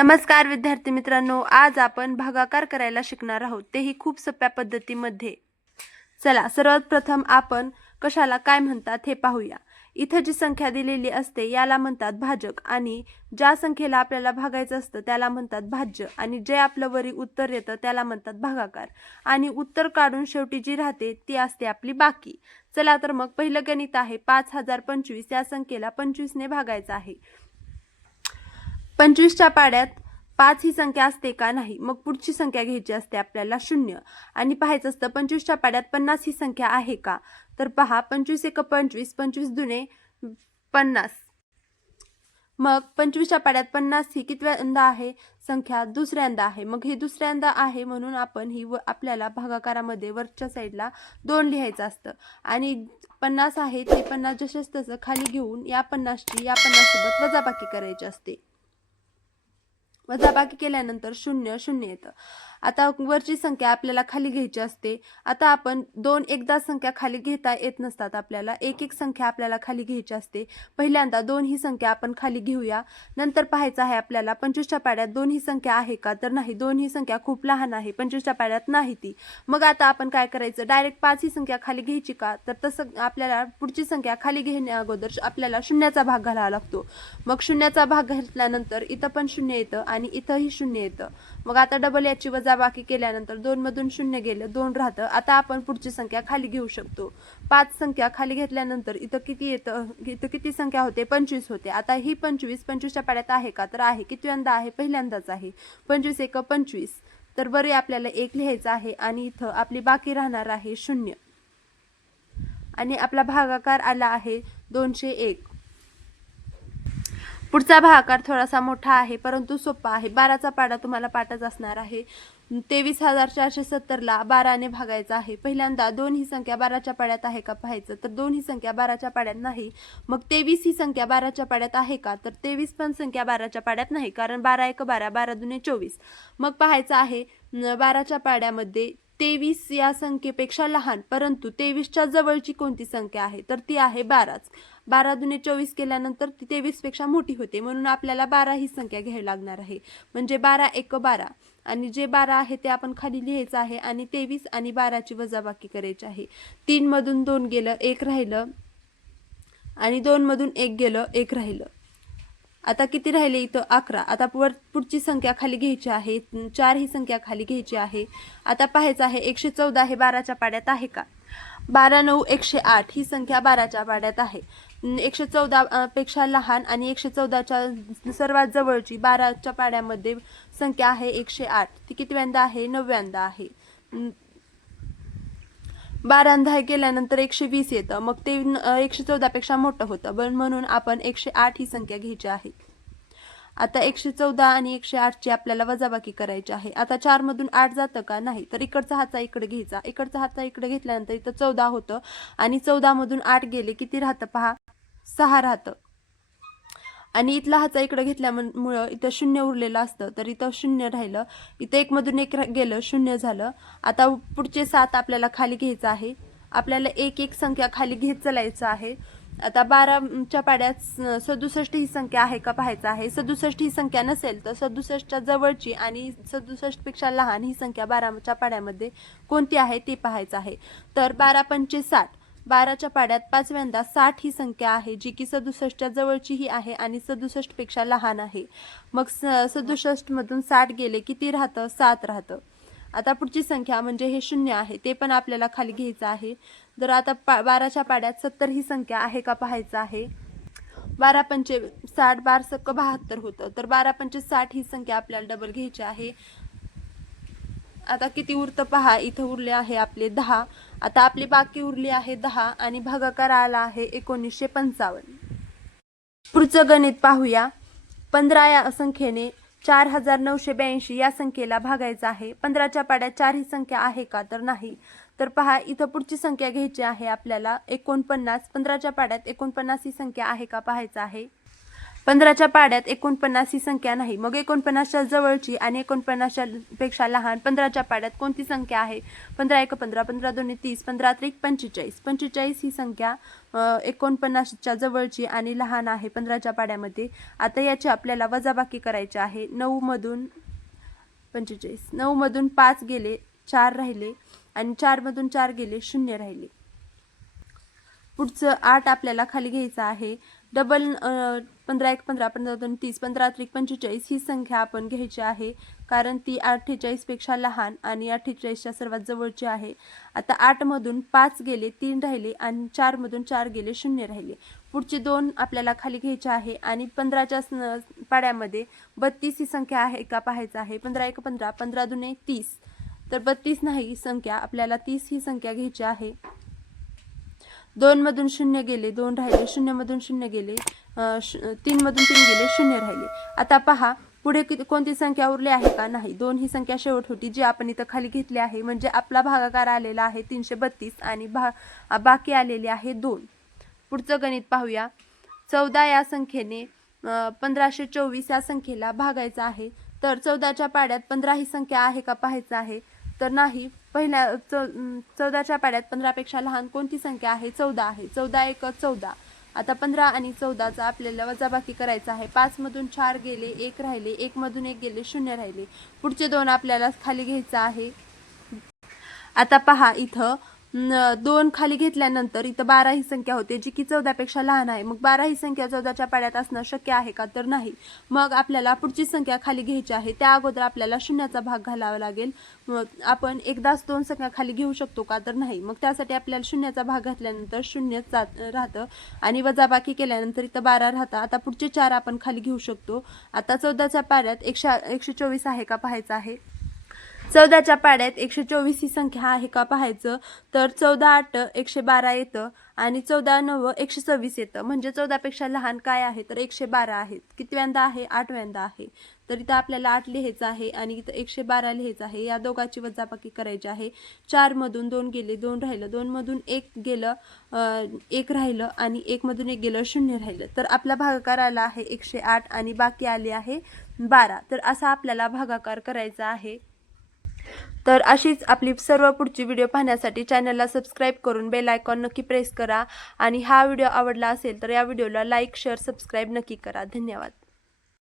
नमस्कार विद्यार्थी मित्रांनो, आज आपण भागाकार करायला शिकणार आहोत, तेही खूप सोप्या पद्धतीमध्ये। चला सर्वात प्रथम आपण कशाला काय म्हणतात हे पाहूया। इथे जी संख्या दिलेली असते याला म्हणतात भाजक आणि ज्या संख्येला आपल्याला भागायचं असतं त्याला म्हणतात भाज्य आणि जे आपलं वरी उत्तर येतं त्याला म्हणतात भागाकार आणि उत्तर काढून शेवटी जी राहते ती असते आपली बाकी। चला तर मग पहिलं गणित आहे 5025 या संख्येला 25 ने भागायचं आहे। 25च्या पाड्यात 5 ही संख्या असते का नाही, मग पुढची संख्या घ्यायची असते आपल्याला 0 आणि पाहायचं असतं 25च्या पाड्यात 50 ही संख्या आहे का, तर पहा 25 एक 25, 25 दुने 50। मग 25च्या पाड्यात 50 ही कितव्यांदा आहे संख्या, दुसऱ्यांदा आहे। मग ही दुसऱ्यांदा आहे म्हणून आपण ही आपल्याला भागाकारामध्ये वरच्या साईडला 2 लिहायचं असतं आणि 50 आहे ते 50 जसंच तसं खाली घेऊन या 50ची या 50 सोबत वजाबाकी करायची असते। वजाबाकी केल्यानंतर 0 0 येतं। आता वरची संख्या आपल्याला खाली घ्यायची असते। आता आपण दोन एकदा संख्या खाली घेता येत नसतात, आपल्याला एक एक संख्या आपल्याला खाली घ्यायची असते। पहिल्यांदा 2 ही संख्या आपण खाली घेऊया, नंतर पाहायचं आहे आपल्याला 25च्या पाड्यात 2 ही संख्या आहे का, तर नाही, 2 ही संख्या खूप लहान आहे, 25च्या पाड्यात नाही ती। मग आता आपण काय करायचं, डायरेक्ट 5 ही संख्या खाली घ्यायची का, तर तसं आपल्याला पुढची संख्या खाली घेण्या अगोदर आपल्याला शून्याचा भाग घालावा लागतो। मग शून्याचा भाग घातल्यानंतर इथं पण 0 येतं आणि इथंही 0 येतं। मग आता डबल याची वजाबाकी केल्यानंतर 2 मधून 0 गेलं, 2 राहतं। आता आपण पुढची संख्या खाली घेऊ शकतो। 5 संख्या खाली घेतल्यानंतर इथं किती येतं, इथं किती संख्या होते, 25 होते। आता ही 25 25च्या पाड्यात आहे का, तर आहे। कितव्यांदा आहे, पहिल्यांदाच आहे। 25 एक 25, तर वरी आपल्याला 1 लिहायचं आहे आणि इथं आपली बाकी राहणार आहे 0 आणि आपला भागाकार आला आहे 201। पुढचा भागाकार थोडासा मोठा आहे परंतु सोपा आहे। 12चा पाडा तुम्हाला पाठच असणार आहे। 23,470 ला 12 ने भागायचं आहे। पहिल्यांदा 2 ही संख्या 12च्या पाड्यात आहे का पाहायचं, तर 2 ही संख्या 12च्या पाड्यात नाही। मग 23 ही संख्या 12च्या पाड्यात आहे का, तर 23 पण संख्या 12च्या पाड्यात नाही, कारण 12 एक 12, 12 दुने 24। मग पाहायचं आहे 12च्या पाड्यामध्ये 23 या संख्येपेक्षा लहान परंतु 23च्या जवळची कोणती संख्या आहे, तर ती आहे 12च। 12 दुने 24 केल्यानंतर ती 23 पेक्षा मोठी होते, म्हणून आपल्याला 12 ही संख्या घ्यावी लागणार आहे। म्हणजे 12 एक 12 आणि जे 12 आहे ते आपण खाली लिहायचं आहे आणि 23 आणि 12ची वजाबाकी करायची आहे। 3 मधून 2 गेलं, 1 राहिलं आणि 2 मधून 1 गेलं, 1 राहिलं। आता किती राहिले, इथं 11। आता पुढची संख्या खाली घ्यायची आहे, 4 ही संख्या खाली घ्यायची आहे। आता पाहायचं आहे 114 हे 12च्या पाड्यात आहे का, 12 9 108 ही संख्या 12च्या पाड्यात आहे। 114 पेक्षा लहान आणि 114च्या सर्वात जवळची 12च्या पाड्यामध्ये संख्या आहे 108, ती कितव्यांदा आहे, 9व्यांदा आहे। 12 केल्यानंतर 120 येतं, मग ते 114 पेक्षा मोठं होतं, म्हणून आपण 108 ही संख्या घ्यायची आहे। आता 114 आणि 108ची आपल्याला वजाबाकी करायची आहे। आता 4 मधून 8 जातं का, नाही, तर इकडचा हातचा इकडे घ्यायचा, इकडचा हातचा इकडे घेतल्यानंतर इथं 14 होतं आणि 14 मधून 8 गेले, किती राहतं पहा, 6 राहतं आणि इथला हातचा इकडे घेतल्यामुळं इथं 0 उरलेलं असतं, तर इथं 0 राहिलं। इथं 1 मधून 1 गेलं, 0 झालं। आता पुढचे 7 आपल्याला खाली घ्यायचं आहे। आपल्याला एक एक संख्या खाली घेत चालायचं आहे। आता 12च्या पाड्यात 67 ही संख्या आहे का पाहायचं आहे। 67 ही संख्या नसेल तर 67च्या जवळची आणि 67 पेक्षा लहान ही संख्या 12च्या पाड्यामध्ये कोणती आहे ते पाहायचं आहे। तर 12 पंचे 60, 12च्या पाड्यात 5व्यांदा 60 ही संख्या आहे जी की 67च्या जवळची ही आहे आणि 67 पेक्षा लहान आहे। मग 67 मधून 60 गेले, किती राहतं, 7 राहतं। आता पुढची संख्या म्हणजे हे 0 आहे ते पण आपल्याला खाली घ्यायचं आहे। तर आता 12च्या पाड्यात 70 ही संख्या आहे का पाहायचं आहे। 12 पंचे 60, 12 सक्क 72 होतं, तर 12 पंचे 60 ही संख्या आपल्याला डबल घ्यायची आहे। आता किती उरतं पहा, इथं उरले आहे आपले 10। आता आपली बाकी उरली आहे 10 आणि भागाकार आला आहे 1955। पुढचं गणित पाहूया। 15 या संख्येने 4982 या संख्येला भागायचं आहे। 15च्या पाड्यात 4 ही संख्या आहे का, तर नाही, तर पहा इथं पुढची संख्या घ्यायची आहे आपल्याला 49। 15च्या पाड्यात 49 ही संख्या आहे का पाहायचं आहे। 15च्या पाड्यात 49 ही संख्या नाही. मग 49च्या जवळची आणि 49च्या पेक्षा लहान 15च्या पाड्यात कोणती संख्या आहे? 15 1 15, 15 2 30, 15 3 45. 45 ही संख्या 49च्या जवळची आणि लहान आहे 15च्या पाड्यामध्ये. आता याची आपल्याला वजाबाकी करायची आहे. 9 मधून 45, 9 मधून 5 गेले, 4 राहिले आणि 4 मधून 4 गेले, 0 राहिले. पुढचं 8 आपल्याला खाली घ्यायचं आहे. डबल 15 1 15, 15 2 30, 15 3 45 ही संख्या आपण घ्यायची आहे, कारण ती 48 पेक्षा लहान आणि 48च्या सर्वात जवळची आहे. आता 8 मधून 5 गेले, 3 राहिले आणि 4 मधून 4 गेले, 0 राहिले. पुढचे 2 आपल्याला खाली घ्यायचे आहे आणि 15च्या पाड्यामध्ये 32 ही संख्या आहे का पाहायचं आहे. 15 1 15, 15 2 30. तर 32 नाही संख्या, आपल्याला 30 ही संख्या घ्यायची आहे. 2 मधून 0 गेले, 2 राहिले, 0 मधून 0 गेले, 3 मधून 3 गेले, 0 राहिले. आता पहा पुढे कोणती संख्या उरली आहे का? नाही. 2 ही संख्या शेवट होती जी आपण इथं खाली घेतली आहे. म्हणजे आपला भागाकार आलेला आहे 332 आणि बाकी आलेली आहे 2. पुढचं गणित पाहूया. 14 या संख्येने 1524 या संख्येला भागायचं आहे. तर 14च्या पाड्यात 15 ही संख्या आहे का पाहायचं आहे. तर नाही. पहिल्या 14च्या पाड्यात 15पेक्षा लहान कोणती संख्या आहे? 14 आहे. 14 1 14. आता 15 आणि 14चा आपल्याला वजाबाकी करायचा आहे. 5 मधून 4 गेले, 1 राहिले, 1 मधून 1 गेले, 0 राहिले. पुढचे 2 आपल्याला खाली घ्यायचं आहे. आता पहा इथं 2 खाली घेतल्यानंतर इथं 12 ही संख्या होते जी की 14पेक्षा लहान आहे. मग 12 ही संख्या 14च्या पाड्यात असणं शक्य आहे का? तर नाही. मग आपल्याला पुढची संख्या खाली घ्यायची आहे. त्या अगोदर आपल्याला शून्याचा भाग घालावा लागेल. मग आपण एकदाच 2 संख्या खाली घेऊ शकतो का? तर नाही. मग त्यासाठी आपल्याला शून्याचा भाग घातल्यानंतर 0 राहतं आणि वजाबाकी केल्यानंतर इथं 12 राहतं. आता पुढचे 4 आपण खाली घेऊ शकतो. आता 14च्या पाड्यात 124 आहे का पाहायचं आहे. 14च्या पाड्यात 124 ही संख्या आहे का पाहायचं. तर 14 8 112 येतं आणि 14 9 126 येतं. म्हणजे 14पेक्षा लहान काय आहे? तर 112 आहे. कितव्यांदा आहे? 8व्यांदा आहे. तर इथं आपल्याला 8 लिहायचं आहे आणि इथं 112 लिहायचं आहे. या दोघांची वजाबाकी करायची आहे. 4 मधून 2 गेले, 2 राहिलं, 2 मधून 1 गेलं, 1 राहिलं आणि 1 मधून 1 गेलं, 0 राहिलं. तर आपला भागाकार आला आहे 108 आणि बाकी आले आहे 12. तर असा आपल्याला भागाकार करायचा आहे. तर अशीच आपली सर्व पुढची व्हिडिओ पाहण्यासाठी चॅनलला सबस्क्राईब करून बेल आयकॉन नक्की प्रेस करा आणि हा व्हिडिओ आवडला असेल तर या व्हिडिओला लाईक शेअर सबस्क्राईब नक्की करा. धन्यवाद.